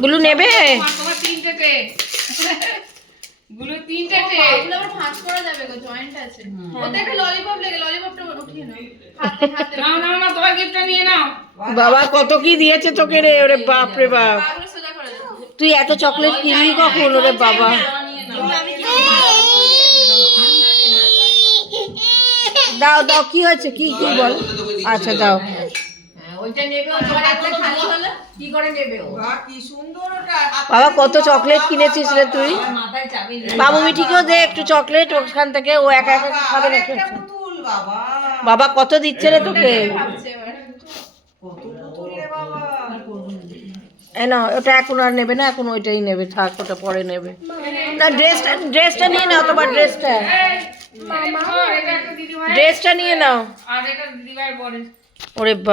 গুলো নেবে গুলো তিনটে গুলো আবার ভাঁজ করা যাবে গো, জয়েন্ট আছে। ওতে একটা ললিপপ লাগে, ললিপপটা উঠিয়ে নাও। হাতে হাতে নাও নাও না, তোমার গিফটটা নিয়ে নাও। বাবা কত কি দিয়েছে তোকে রে, ওরে বাপ রে বাপ। পাগুলো সোজা করে দাও। তুই এত চকলেট কিনলি কখন? ওরে বাবা, দাও দাও, কি হয়েছে? কি কি বল? আচ্ছা দাও। ওইটা নেবে, ও তোমার একটা খালি হলো কি করে নেবে ও? বাহ কি সুন্দর ওটা। বাবা কত চকলেট কিনেছিস রে তুই। মাথায় চাবি বাবু মিঠিকেও দে একটু চকলেট ওখান থেকে, ও একা একা খাবে না। একটা পুতুল বাবা। বাবা কত দিচ্ছে রে তোকে। ভাবছে এবার। কত পুতুল রে বাবা। এ না, ওটা এখন আর নেবে না, এখন ওইটাই নেবে, থাক ওটা পরে নেবে। না ড্রেসটা নিয়ে নাও, তোমার ড্রেসটা এটা একটা দিদি ভাই নিয়ে নাও। আর এটা দিদি ভাই বড়। ওরে